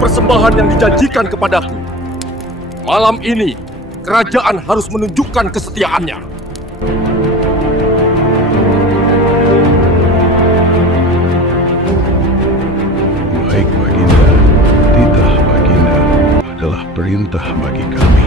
persembahan yang dijanjikan kepadaku. Malam ini, kerajaan harus menunjukkan kesetiaannya. Baik, Baginda. Titah Baginda adalah perintah bagi kami.